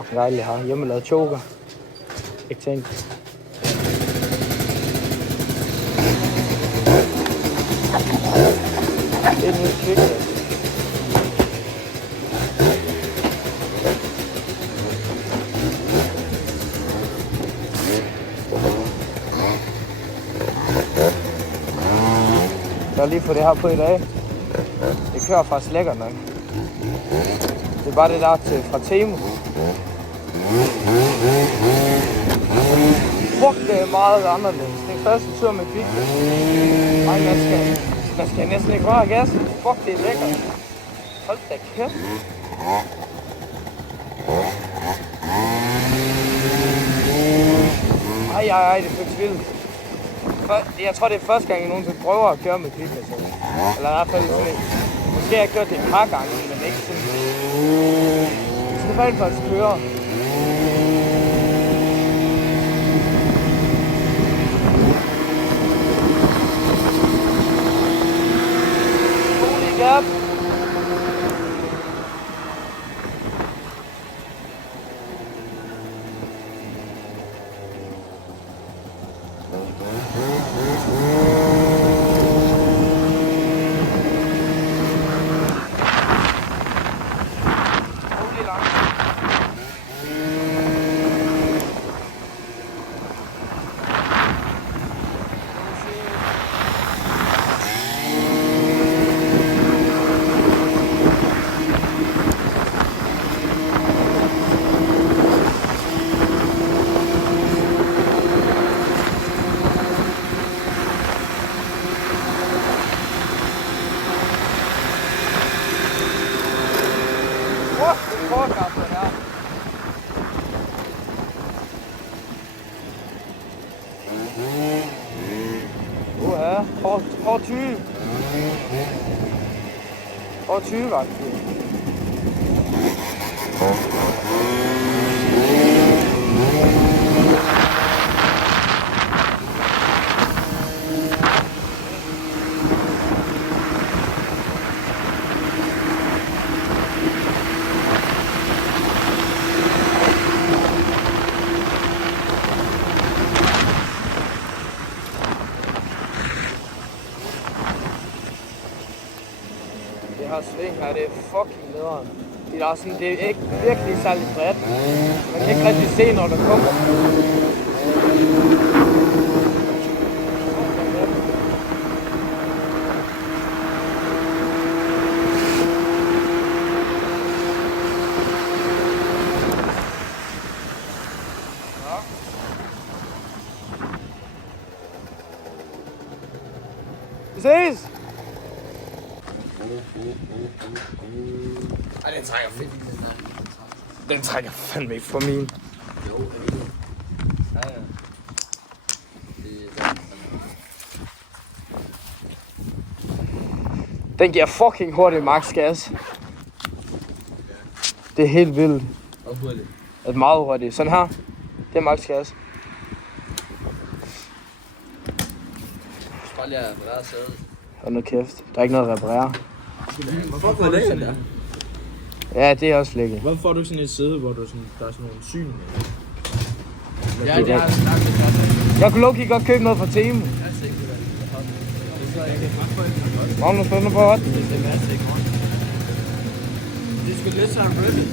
fucking dejligt her. Hjemmelavet choker. Ikke tænkt. Det er en helt kvik. Jeg har lige fået det her på i dag. Det kører faktisk lækkert nok. Det er bare det der til fra Temu. Fuck, det er meget anderledes. Det er første tur med Kvick. Ej, man skal næsten ikke røre gassen. Fuck, det er lækkert. Hold da kæft. Ej, det er faktisk vildt. Jeg tror, det er første gang, jeg nogensinde prøver at køre med Kvick. Altså. Eller i hvert fald sådan en. Måske har jeg kørt det et par gange, men ikke sådan. Så det rent faktisk køre. Holy gap. År 20. År 20 var det. Sving her, det er fucking nederen. Det er sådan, det er ikke virkelig særlig bredt. Man kan ikke rigtig se, når der kommer. Vi ses! Ej, den trækker fedt. Den trækker fandme ikke for min. Jo, ja. Den giver fucking hurtigt max gas. Det er helt vildt. Og hurtigt. Det er meget hurtigt. Sådan her. Det er max gas. Bare lige at reparere sædet. Hold nu kæft. Der er ikke noget at reparere. Hvorfor får det sådan der? Ja, det er også lækkert. Hvorfor får du sådan et sæde, hvor du sådan, der er sådan nogle syn? Ja, det har snakket godt. Jeg kunne low-key godt købe noget fra Temu. Jeg har set det, så jeg kan bare få et godt. Magnus, spændende på hot. Det er værste ikke godt. Det skulle lidt sådan ribbet.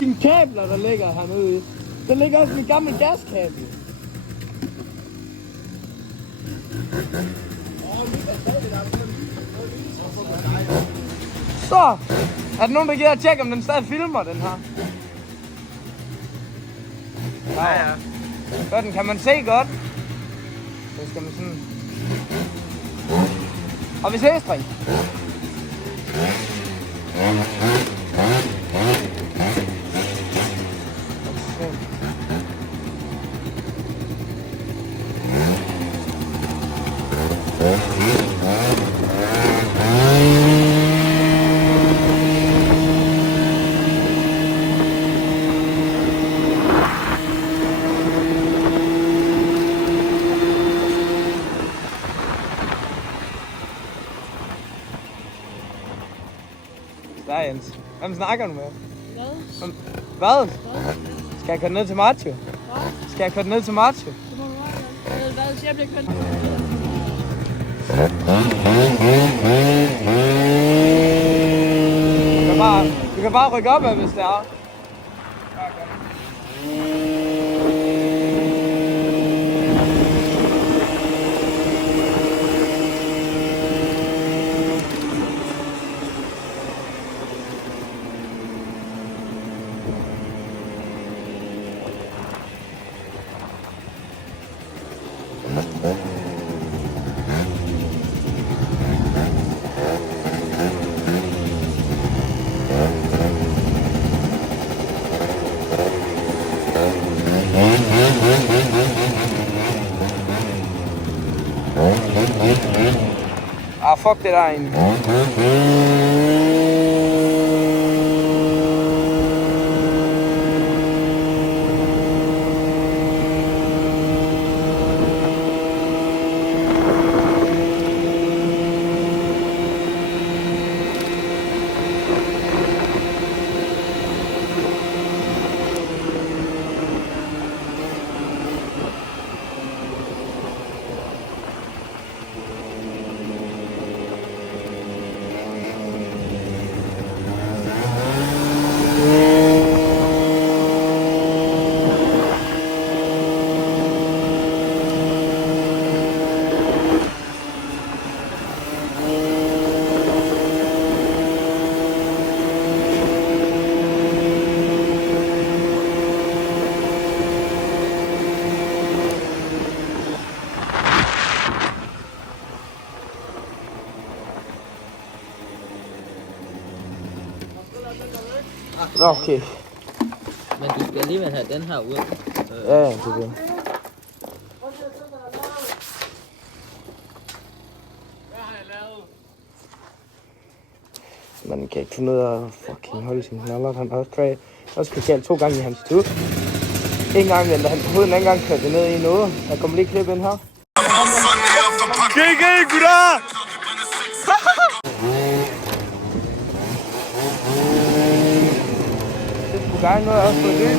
De kabler, der ligger hernede i. Der ligger også en gammel gaskabel. Så! Er der nogen, der gider at tjekke, om den stadig filmer, den her? Ja. Gør den, kan man se godt? Så skal man sådan... Og vi ses, dreng. Der er Jens. Hvem snakker du med? Hvad? Hvad? Hvad? Skal jeg køre ned til Macho? Hvad? Skal jeg køre ned til Macho? Det må du meget gerne. Hvad hvis jeg bliver kørt? Du kan bare rykke op af, hvis det er. Fuck det der egentlig. Okay. Men du skal alligevel have den her ud. Ja, det er det. Man kan ikke finde ud af at fucking holde sin knaller. Han har også kørt galt 2 gange i hans tur. En gang vendte han på hovedet, en anden gang kørte det ned i noget. Jeg kommer lige klippe ind her. GG, gutter! Det er på gang noget også på det.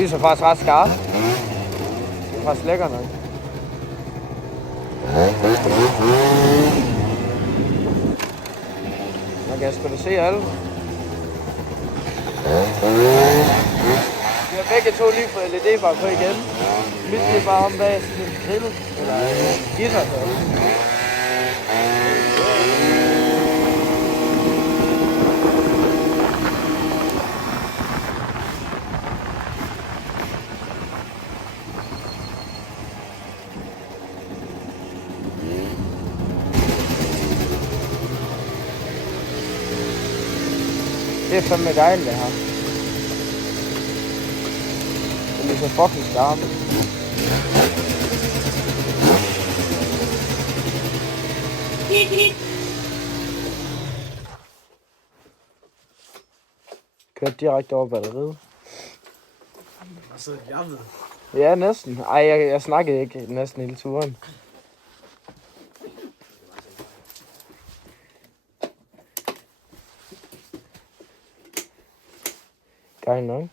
lyser faktisk ret skarpt. Det er faktisk lækker nok. Man kan sgu da se alle. Vi har begge to lige fået LED-bar på igen. Mit er bare om bag sådan en grill, eller gitter. Det er fandme dejligt, det her. Det er så fucking skarpt. Kørt direkte over batteriet. Og så jammet. Ja, næsten. Ej, jeg snakkede ikke næsten hele turen. Geil, ne?